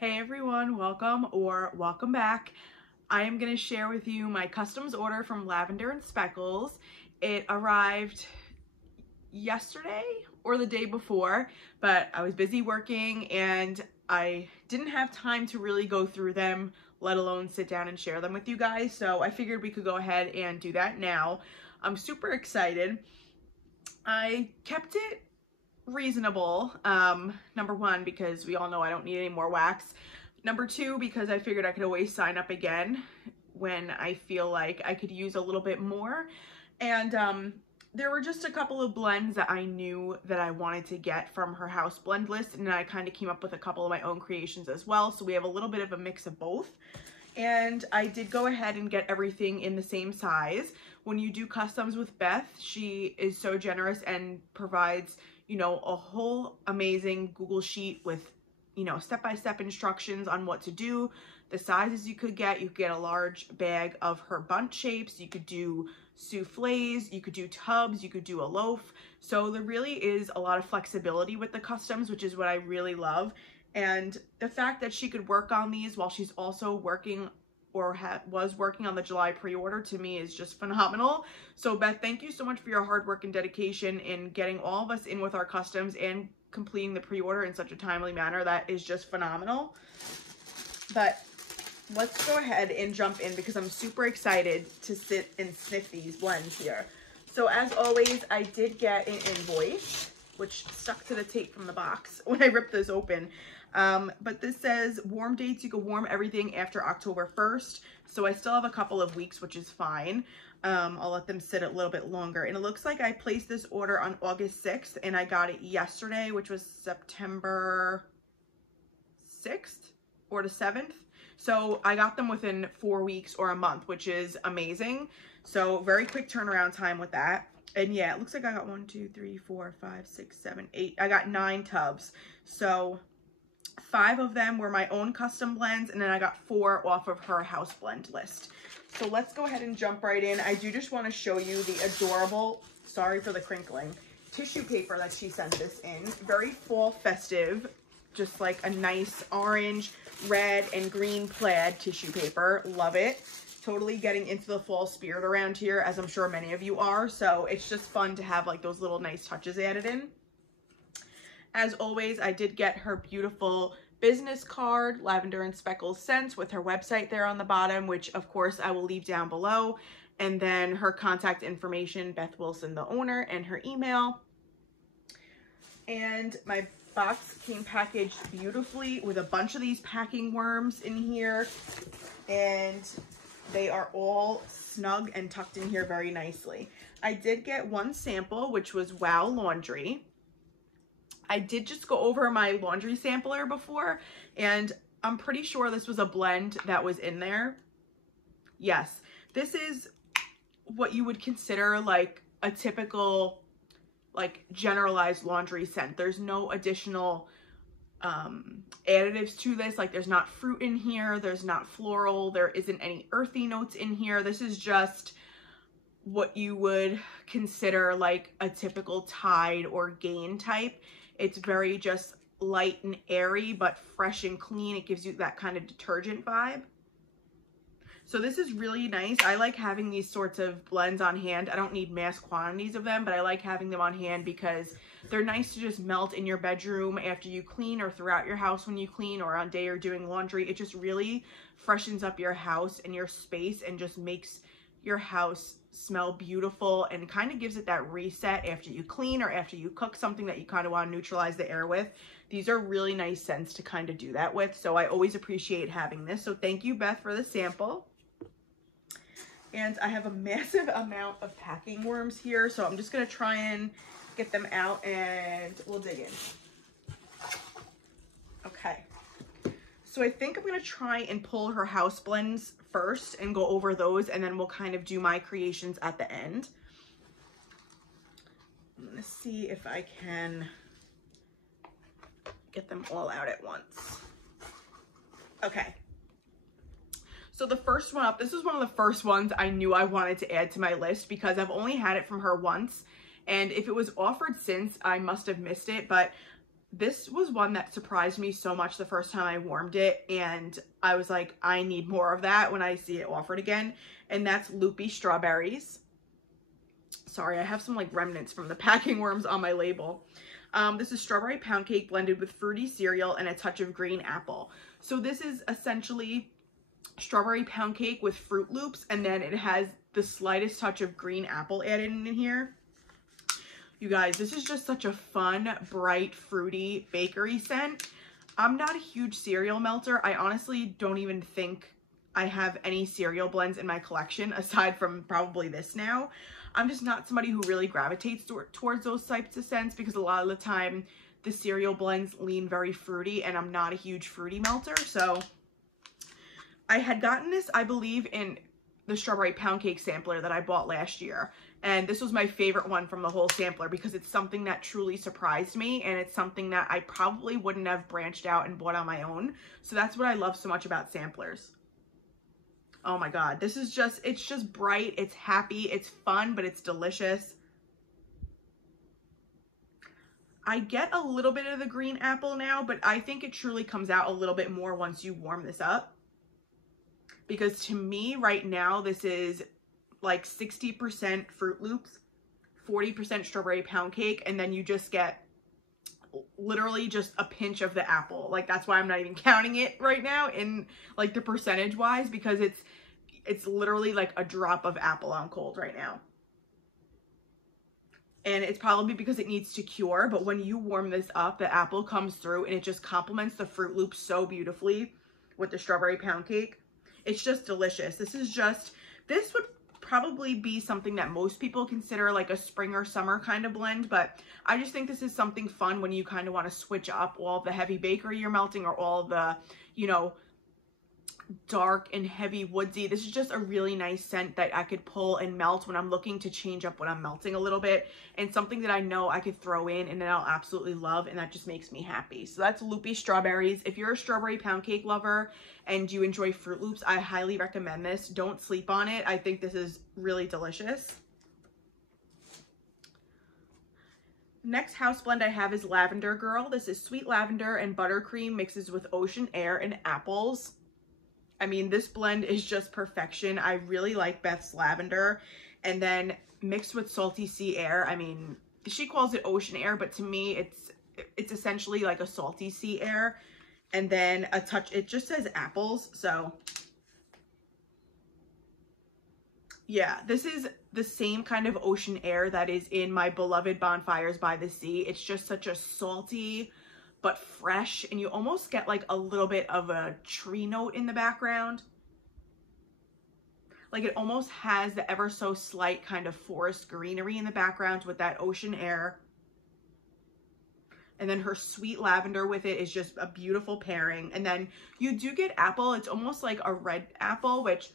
Hey everyone, welcome or welcome back. I am going to share with you my customs order from Lavender and Speckles. It arrived yesterday or the day before, but I was busy working and I didn't have time to really go through them, let alone sit down and share them with you guys. So I figured we could go ahead and do that now. I'm super excited. I kept it reasonable. Number one, because we all know I don't need any more wax. Number two, because I figured I could always sign up again when I feel like I could use a little bit more. And there were just a couple of blends that I knew that I wanted to get from her house blend list, and I kind of came up with a couple of my own creations as well. So we have a little bit of a mix of both. And I did go ahead and get everything in the same size. When you do customs with Beth, she is so generous and provides, you know, a whole amazing Google sheet with, you know, step-by-step instructions on what to do, the sizes you could get. You could get a large bag of her bundt shapes. You could do souffles, you could do tubs, you could do a loaf. So there really is a lot of flexibility with the customs, which is what I really love. And the fact that she could work on these while she's also working or was working on the July pre-order, to me is just phenomenal. So Beth, thank you so much for your hard work and dedication in getting all of us in with our customs and completing the pre-order in such a timely manner. That is just phenomenal. But let's go ahead and jump in because I'm super excited to sit and sniff these blends here. So as always, I did get an invoice, which stuck to the tape from the box when I ripped this open. But this says warm dates. You can warm everything after October 1st. So I still have a couple of weeks, which is fine. I'll let them sit a little bit longer. And it looks like I placed this order on August 6th and I got it yesterday, which was September 6th or the 7th. So I got them within 4 weeks or a month, which is amazing. So very quick turnaround time with that. And yeah, it looks like I got 1, 2, 3, 4, 5, 6, 7, 8. I got 9 tubs. So 5 of them were my own custom blends, and then I got 4 off of her house blend list. So let's go ahead and jump right in. I do just want to show you the adorable, sorry for the crinkling, tissue paper that she sent this in. Very fall festive, just like a nice orange, red, and green plaid tissue paper. Love it. Totally getting into the fall spirit around here, as I'm sure many of you are. So it's just fun to have like those little nice touches added in. As always, I did get her beautiful business card, Lavender and Speckles scents, with her website there on the bottom, which of course I will leave down below. And then her contact information, Beth Wilson, the owner, and her email. And my box came packaged beautifully with a bunch of these packing worms in here. And they are all snug and tucked in here very nicely. I did get one sample, which was Wow Laundry. I did just go over my laundry sampler before, and I'm pretty sure this was a blend that was in there. Yes, this is what you would consider like a typical, like generalized laundry scent. There's no additional additives to this. Like there's not fruit in here, there's not floral, there isn't any earthy notes in here. This is just what you would consider like a typical Tide or Gain type. It's very just light and airy, but fresh and clean. It gives you that kind of detergent vibe. So this is really nice. I like having these sorts of blends on hand. I don't need mass quantities of them, but I like having them on hand because they're nice to just melt in your bedroom after you clean, or throughout your house when you clean, or on day you're doing laundry. It just really freshens up your house and your space and just makes your house smell beautiful and kind of gives it that reset after you clean or after you cook something that you kind of want to neutralize the air with. These are really nice scents to kind of do that with. So I always appreciate having this. So thank you, Beth, for the sample. And I have a massive amount of packing worms here. So I'm just going to try and get them out and we'll dig in. Okay. So I think I'm going to try and pull her house blends first and go over those, and then we'll kind of do my creations at the end. I'm going to see if I can get them all out at once. Okay. So the first one up, this is one of the first ones I knew I wanted to add to my list because I've only had it from her once. And if it was offered since, I must have missed it. But this was one that surprised me so much the first time I warmed it, and I was like, I need more of that when I see it offered again, and that's Loopy Strawberries. Sorry, I have some like remnants from the packing worms on my label. This is strawberry pound cake blended with fruity cereal and a touch of green apple. So this is essentially strawberry pound cake with Fruit Loops, and then it has the slightest touch of green apple added in here. You guys, this is just such a fun, bright, fruity bakery scent. I'm not a huge cereal melter. I honestly don't even think I have any cereal blends in my collection aside from probably this now. I'm just not somebody who really gravitates towards those types of scents because a lot of the time the cereal blends lean very fruity, and I'm not a huge fruity melter. So I had gotten this, I believe, in the strawberry pound cake sampler that I bought last year. And this was my favorite one from the whole sampler because it's something that truly surprised me, and it's something that I probably wouldn't have branched out and bought on my own. So that's what I love so much about samplers. Oh my God, this is just, it's just bright, it's happy, it's fun, but it's delicious. I get a little bit of the green apple now, but I think it truly comes out a little bit more once you warm this up. Because to me right now, this is like 60% Fruit Loops, 40% strawberry pound cake, and then you just get literally just a pinch of the apple. Like, that's why I'm not even counting it right now in like the percentage wise, because it's literally like a drop of apple on cold right now. And it's probably because it needs to cure, but when you warm this up, the apple comes through and it just complements the Fruit Loops so beautifully with the strawberry pound cake. It's just delicious. This would probably be something that most people consider like a spring or summer kind of blend, but I just think this is something fun when you kind of want to switch up all of the heavy bakery you're melting or all the, you know, dark and heavy woodsy. This is just a really nice scent that I could pull and melt when I'm looking to change up what I'm melting a little bit, and something that I know I could throw in and that I'll absolutely love, and that just makes me happy. So that's Loopy Strawberries. If you're a strawberry pound cake lover and you enjoy Fruit Loops, I highly recommend this. Don't sleep on it. I think this is really delicious. Next house blend I have is Lavender Girl. This is sweet lavender and buttercream mixes with ocean air and apples. I mean, this blend is just perfection. I really like Beth's lavender, and then mixed with salty sea air. I mean, she calls it ocean air, but to me, it's essentially like a salty sea air. And then a touch, it just says apples. So yeah, this is the same kind of ocean air that is in my beloved Bonfires by the Sea. It's just such a salty but fresh, and you almost get like a little bit of a tree note in the background. Like, it almost has the ever so slight kind of forest greenery in the background with that ocean air. And then her sweet lavender with it is just a beautiful pairing. And then you do get apple. It's almost like a red apple, which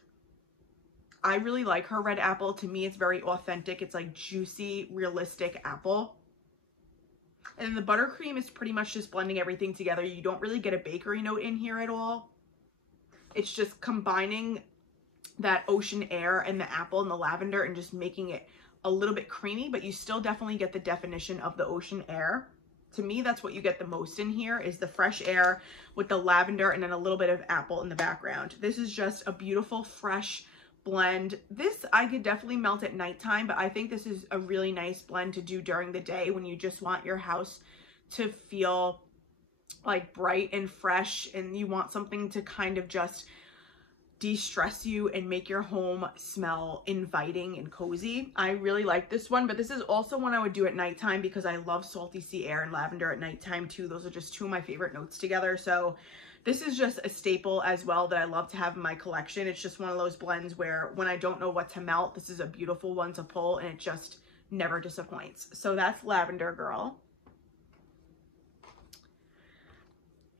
I really like her red apple. To me, it's very authentic. It's like juicy, realistic apple. And then the buttercream is pretty much just blending everything together. You don't really get a bakery note in here at all. It's just combining that ocean air and the apple and the lavender and just making it a little bit creamy, but you still definitely get the definition of the ocean air. To me, that's what you get the most in here, is the fresh air with the lavender and then a little bit of apple in the background. This is just a beautiful, fresh blend. This I could definitely melt at nighttime, but I think this is a really nice blend to do during the day when you just want your house to feel like bright and fresh, and you want something to kind of just de-stress you and make your home smell inviting and cozy. I really like this one, but this is also one I would do at nighttime because I love salty sea air and lavender at nighttime too. Those are just two of my favorite notes together. So this is just a staple as well that I love to have in my collection. It's just one of those blends where when I don't know what to melt, this is a beautiful one to pull, and it just never disappoints. So that's Lavender Girl.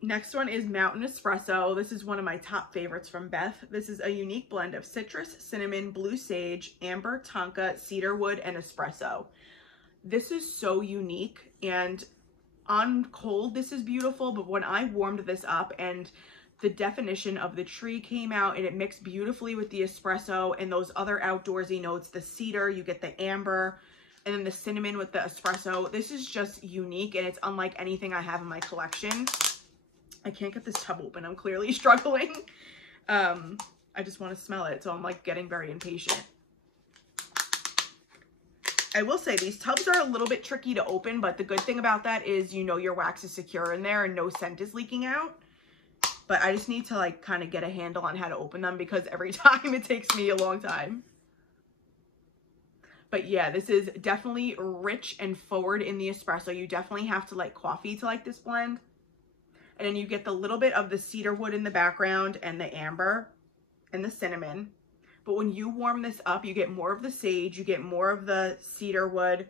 Next one is Mountain Espresso. This is one of my top favorites from Beth. This is a unique blend of citrus, cinnamon, blue sage, amber, tonka, cedar wood, and espresso. This is so unique, and on cold this is beautiful, but when I warmed this up and the definition of the tree came out and it mixed beautifully with the espresso and those other outdoorsy notes, the cedar, you get the amber, And then the cinnamon with the espresso. This is just unique and it's unlike anything I have in my collection. I can't get this tub open. I'm clearly struggling. I just want to smell it. So I'm like getting very impatient. I will say these tubs are a little bit tricky to open, but the good thing about that is, you know, your wax is secure in there and no scent is leaking out. But I just need to like kind of get a handle on how to open them because every time it takes me a long time. But yeah, this is definitely rich and forward in the espresso. You definitely have to like coffee to like this blend. And then you get the little bit of the cedar wood in the background and the amber and the cinnamon. But when you warm this up, you get more of the sage, you get more of the cedar wood,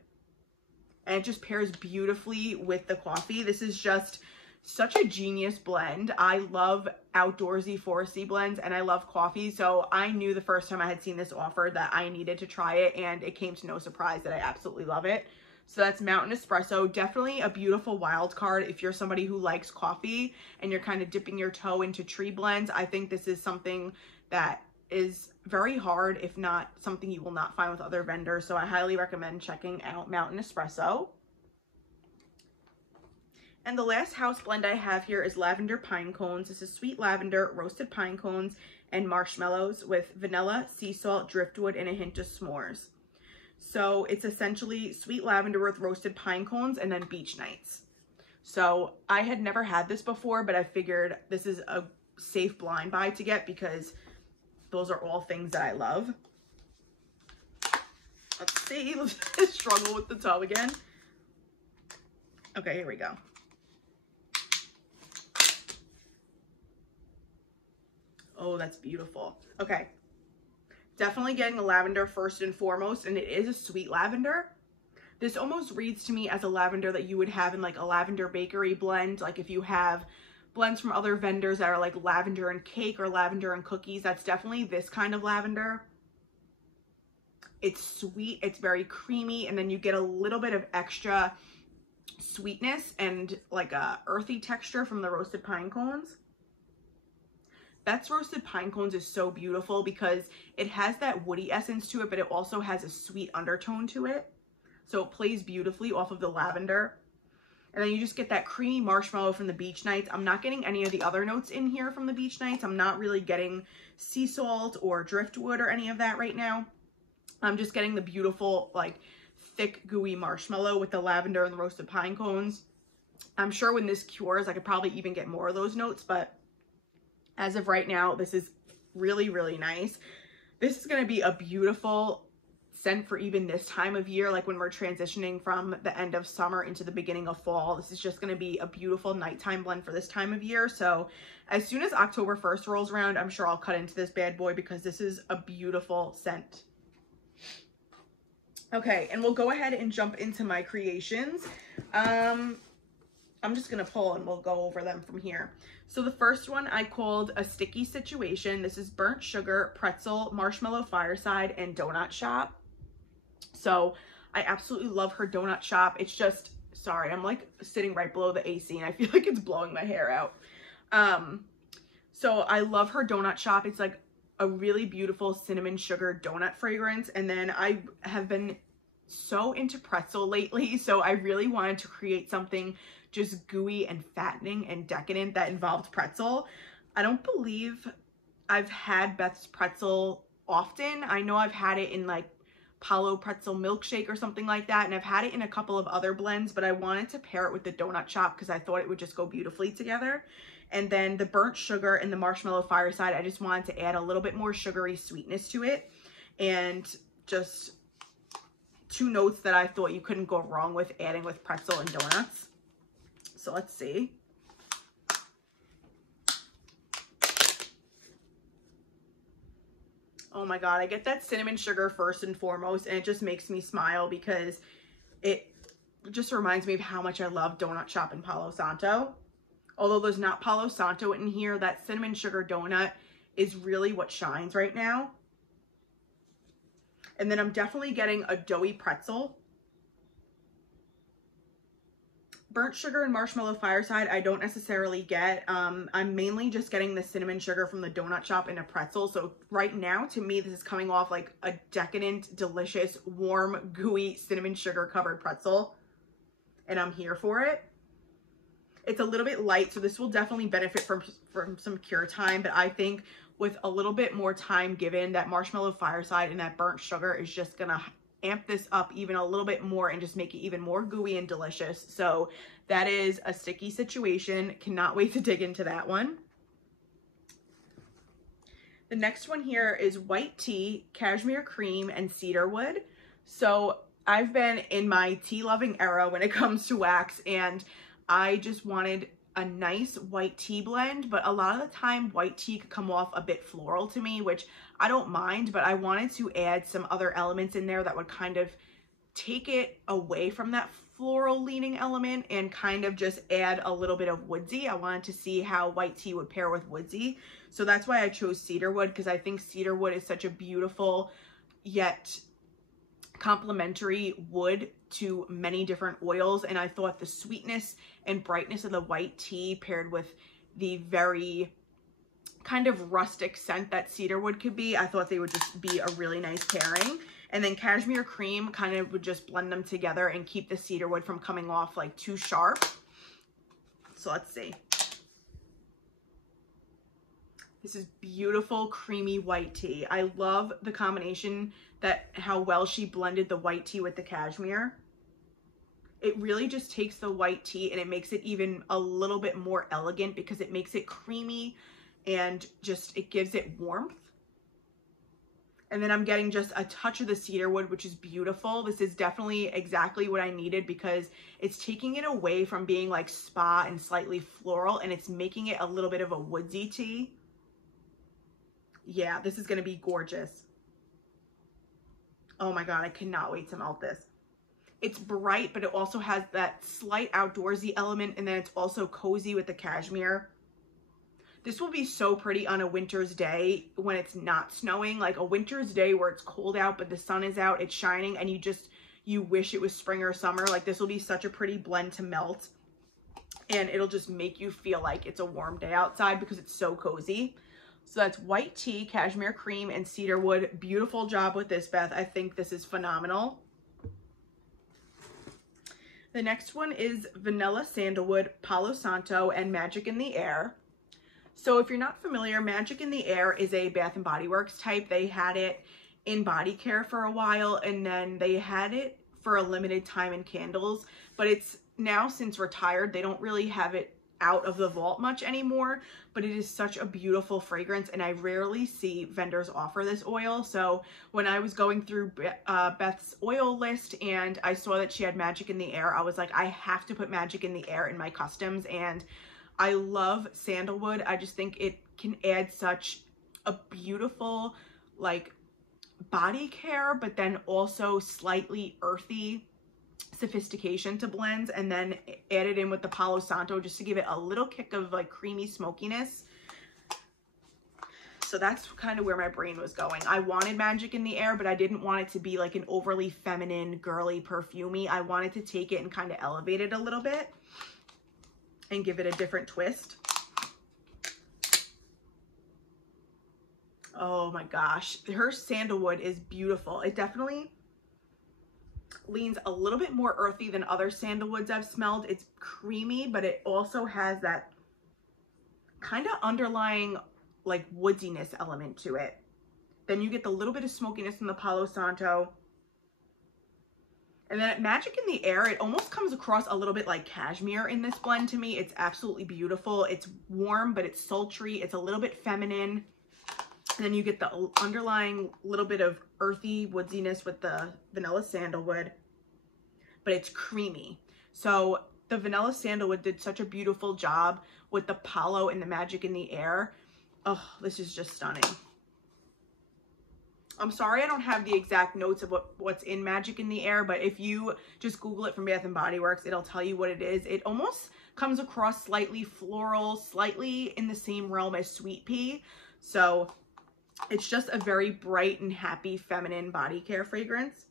and it just pairs beautifully with the coffee. This is just such a genius blend. I love outdoorsy, foresty blends, and I love coffee. So I knew the first time I had seen this offered that I needed to try it, and it came to no surprise that I absolutely love it. So that's Mountain Espresso. Definitely a beautiful wild card if you're somebody who likes coffee and you're kind of dipping your toe into tree blends. I think this is something that is very hard, if not something you will not find with other vendors. So I highly recommend checking out Mountain Espresso. And the last house blend I have here is Lavender Pine Cones. This is sweet lavender, roasted pine cones, and marshmallows with vanilla, sea salt, driftwood, and a hint of s'mores. So it's essentially sweet lavender with roasted pine cones and then beach nights. So I had never had this before, but I figured this is a safe blind buy to get because those are all things that I love. Let's see, let's struggle with the tub again. Okay, here we go. Oh, that's beautiful. Okay. Definitely getting the lavender first and foremost, and it is a sweet lavender. This almost reads to me as a lavender that you would have in like a lavender bakery blend. Like if you have blends from other vendors that are like lavender and cake or lavender and cookies, that's definitely this kind of lavender. It's sweet, it's very creamy, and then you get a little bit of extra sweetness and like a earthy texture from the roasted pine cones. Beth's roasted pine cones is so beautiful because it has that woody essence to it, but it also has a sweet undertone to it. So it plays beautifully off of the lavender. And then you just get that creamy marshmallow from the beach nights. I'm not getting any of the other notes in here from the beach nights. I'm not really getting sea salt or driftwood or any of that right now. I'm just getting the beautiful, like, thick, gooey marshmallow with the lavender and the roasted pine cones. I'm sure when this cures, I could probably even get more of those notes, but as of right now, this is really, really nice. This is going to be a beautiful scent for even this time of year, like when we're transitioning from the end of summer into the beginning of fall. This is just going to be a beautiful nighttime blend for this time of year. So as soon as October 1st rolls around, I'm sure I'll cut into this bad boy because this is a beautiful scent. Okay, and we'll go ahead and jump into my creations. I'm just going to pull and we'll go over them from here. So the first one I called a sticky situation. This is burnt sugar, pretzel, marshmallow fireside, and donut shop. So I absolutely love her donut shop. It's just, sorry, I'm like sitting right below the AC and I feel like it's blowing my hair out. So I love her donut shop. It's like a really beautiful cinnamon sugar donut fragrance. And then I have been so into pretzel lately. So I really wanted to create something just gooey and fattening and decadent that involved pretzel. I don't believe I've had Beth's pretzel often. I know I've had it in like Palos pretzel milkshake or something like that, and I've had it in a couple of other blends, but I wanted to pair it with the donut shop because I thought it would just go beautifully together. And then the burnt sugar and the marshmallow fireside, I just wanted to add a little bit more sugary sweetness to it, and just two notes that I thought you couldn't go wrong with adding with pretzel and donuts. So let's see. Oh my God, I get that cinnamon sugar first and foremost, and it just makes me smile because it just reminds me of how much I love Donut Shop in Palo Santo. Although there's not Palo Santo in here, that cinnamon sugar donut is really what shines right now. And then I'm definitely getting a doughy pretzel. burnt sugar and marshmallow fireside I don't necessarily get. I'm mainly just getting the cinnamon sugar from the donut shop in a pretzel. So right now, to me, this is coming off like a decadent, delicious, warm, gooey, cinnamon sugar covered pretzel. And I'm here for it. It's a little bit light, so this will definitely benefit from some cure time. But I think with a little bit more time given, that marshmallow fireside and that burnt sugar is just gonna amp this up even a little bit more and just make it even more gooey and delicious. So that is a sticky situation. Cannot wait to dig into that one. The next one here is white tea, cashmere cream, and cedarwood. So I've been in my tea loving era when it comes to wax, and I just wanted a nice white tea blend, but a lot of the time white tea could come off a bit floral to me, which I don't mind, but I wanted to add some other elements in there that would kind of take it away from that floral leaning element and kind of just add a little bit of woodsy. I wanted to see how white tea would pair with woodsy. So that's why I chose cedarwood, because I think cedarwood is such a beautiful yet complementary wood to many different oils, and I thought the sweetness and brightness of the white tea paired with the very kind of rustic scent that cedarwood could be, I thought they would just be a really nice pairing. And then cashmere cream kind of would just blend them together and keep the cedarwood from coming off like too sharp. So let's see. This is beautiful, creamy white tea. I love the combination, that how well she blended the white tea with the cashmere. It really just takes the white tea and it makes it even a little bit more elegant, because it makes it creamy and just, it gives it warmth. And then I'm getting just a touch of the cedarwood, which is beautiful. This is definitely exactly what I needed, because it's taking it away from being like spa and slightly floral, and it's making it a little bit of a woodsy tea. Yeah, this is going to be gorgeous. Oh my God, I cannot wait to melt this. It's bright, but it also has that slight outdoorsy element, and then it's also cozy with the cashmere. This will be so pretty on a winter's day when it's not snowing, like a winter's day where it's cold out, but the sun is out, it's shining, and you wish it was spring or summer. Like, this will be such a pretty blend to melt, and it'll just make you feel like it's a warm day outside because it's so cozy. So that's white tea, cashmere cream, and cedarwood. Beautiful job with this, Beth. I think this is phenomenal. The next one is vanilla sandalwood, Palo Santo, and Magic in the Air. So if you're not familiar, Magic in the Air is a Bath & Body Works type. They had it in body care for a while, and then they had it for a limited time in candles, but it's now since retired. They don't really have it out of the vault much anymore, but it is such a beautiful fragrance, and I rarely see vendors offer this oil. So when I was going through Beth's oil list and I saw that she had Magic in the Air, I was like, I have to put Magic in the Air in my customs. And I love sandalwood. I just think it can add such a beautiful like body care, but then also slightly earthy sophistication to blends, and then add it in with the Palo Santo just to give it a little kick of like creamy smokiness. So that's kind of where my brain was going. I wanted Magic in the Air, but I didn't want it to be like an overly feminine, girly, perfumey. I wanted to take it and kind of elevate it a little bit and give it a different twist. Oh my gosh, her sandalwood is beautiful. It definitely leans a little bit more earthy than other sandalwoods I've smelled. It's creamy, but it also has that kind of underlying like woodiness element to it. Then you get the little bit of smokiness in the Palo Santo. And then at Magic in the Air, it almost comes across a little bit like cashmere in this blend to me. It's absolutely beautiful. It's warm, but it's sultry. It's a little bit feminine. And then you get the underlying little bit of earthy woodiness with the vanilla sandalwood, but it's creamy. So the vanilla sandalwood did such a beautiful job with the Palo and the Magic in the Air. Oh, this is just stunning. I'm sorry I don't have the exact notes of what's in Magic in the Air, but if you just Google it from Bath & Body Works, it'll tell you what it is. It almost comes across slightly floral, slightly in the same realm as Sweet Pea. So it's just a very bright and happy feminine body care fragrance.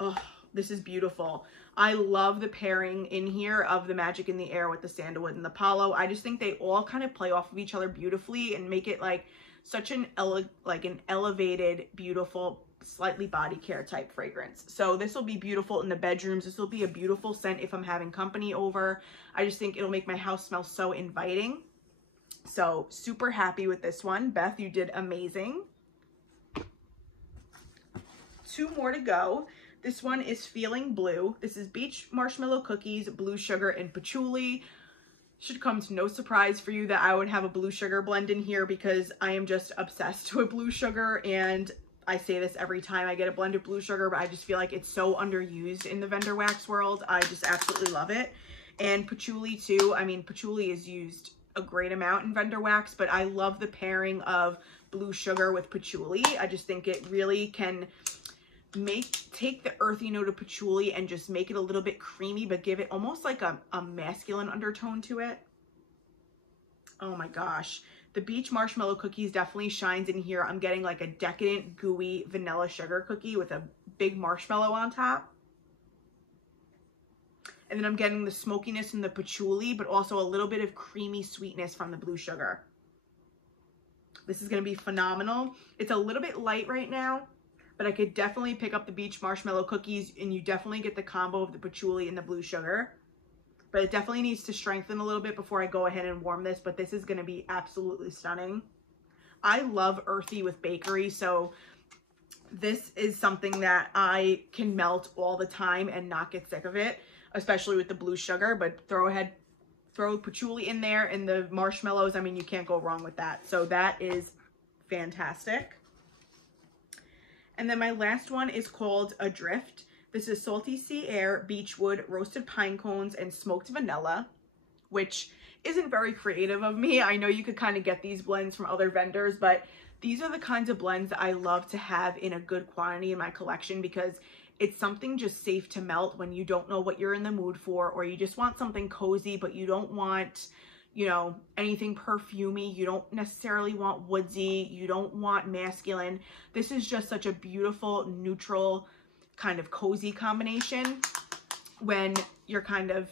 Oh, this is beautiful. I love the pairing in here of the Magic in the Air with the Sandalwood and the Palo. I just think they all kind of play off of each other beautifully and make it like such an elevated, beautiful, slightly body care type fragrance. So this will be beautiful in the bedrooms. This will be a beautiful scent if I'm having company over. I just think it'll make my house smell so inviting. So super happy with this one. Beth, you did amazing. 2 more to go. This one is Feeling Blue. This is beach marshmallow cookies, blue sugar, and patchouli. Should come to no surprise for you that I would have a blue sugar blend in here because I am just obsessed with blue sugar, and I say this every time I get a blend of blue sugar, but I just feel like it's so underused in the vendor wax world. I just absolutely love it. And patchouli too. I mean, patchouli is used a great amount in vendor wax, but I love the pairing of blue sugar with patchouli. I just think it really can take the earthy note of patchouli and just make it a little bit creamy, but give it almost like a masculine undertone to it. Oh my gosh. The beach marshmallow cookies definitely shines in here. I'm getting like a decadent, gooey vanilla sugar cookie with a big marshmallow on top. And then I'm getting the smokiness and the patchouli, but also a little bit of creamy sweetness from the blue sugar. This is going to be phenomenal. It's a little bit light right now, but I could definitely pick up the beach marshmallow cookies, and you definitely get the combo of the patchouli and the blue sugar. But it definitely needs to strengthen a little bit before I go ahead and warm this, but this is going to be absolutely stunning. I love earthy with bakery, so this is something that I can melt all the time and not get sick of it, especially with the blue sugar. But throw patchouli in there and the marshmallows. I mean, you can't go wrong with that. So that is fantastic. And then my last one is called Adrift. This is Salty Sea Air, Beechwood, Roasted Pine Cones, and Smoked Vanilla, which isn't very creative of me. I know you could kind of get these blends from other vendors, but these are the kinds of blends that I love to have in a good quantity in my collection because it's something just safe to melt when you don't know what you're in the mood for, or you just want something cozy, but you don't want, you know, anything perfumey. You don't necessarily want woodsy. You don't want masculine. This is just such a beautiful, neutral, kind of cozy combination when you're kind of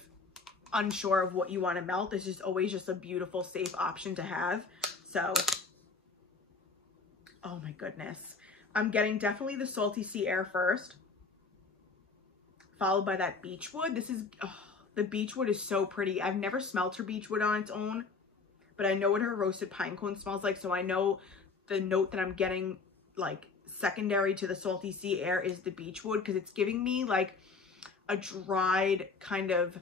unsure of what you want to melt. This is always just a beautiful, safe option to have. So, oh my goodness. I'm getting definitely the Salty Sea Air first, followed by that Beechwood. This is, oh, the Beechwood is so pretty. I've never smelled her Beechwood on its own, but I know what her Roasted Pine Cone smells like, so I know the note that I'm getting, like, secondary to the Salty Sea Air is the Beechwood, because it's giving me like a dried kind of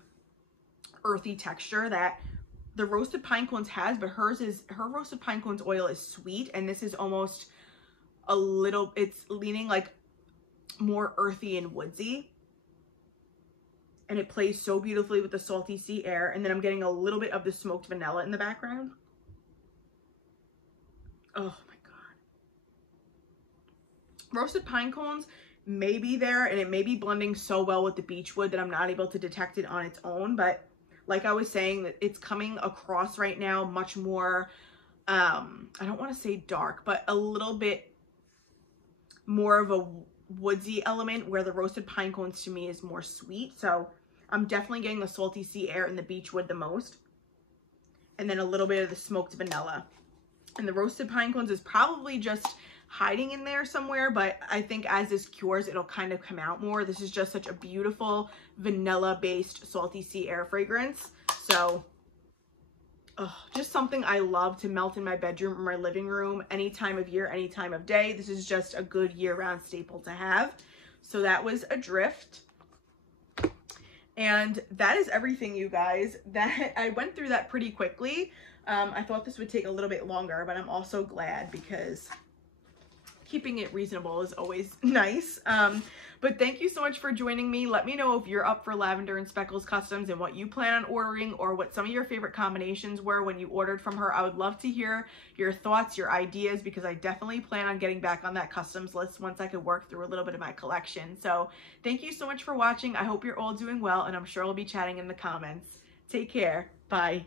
earthy texture that the Roasted Pine Cones has, but her Roasted Pine Cones oil is sweet, and this is almost a little, it's leaning like more earthy and woodsy, and it plays so beautifully with the Salty Sea Air. And then I'm getting a little bit of the smoked vanilla in the background. Oh my God. Roasted Pine Cones may be there, and it may be blending so well with the Beechwood that I'm not able to detect it on its own. But like I was saying, that it's coming across right now much more, I don't want to say dark, but a little bit more of a woodsy element, where the Roasted Pine Cones to me is more sweet. So I'm definitely getting the Salty Sea Air and the Beechwood the most, and then a little bit of the smoked vanilla. And the Roasted Pine Cones is probably just hiding in there somewhere, but I think as this cures, it'll kind of come out more. This is just such a beautiful vanilla based Salty Sea Air fragrance. So just something I love to melt in my bedroom or my living room any time of year, any time of day. This is just a good year-round staple to have. So that was Adrift. And that is everything, you guys. That I went through that pretty quickly. I thought this would take a little bit longer, but I'm also glad because keeping it reasonable is always nice. But thank you so much for joining me. Let me know if you're up for Lavender and Speckles customs and what you plan on ordering, or what some of your favorite combinations were when you ordered from her. I would love to hear your thoughts, your ideas, because I definitely plan on getting back on that customs list once I could work through a little bit of my collection. So thank you so much for watching. I hope you're all doing well, and I'm sure we'll be chatting in the comments. Take care. Bye.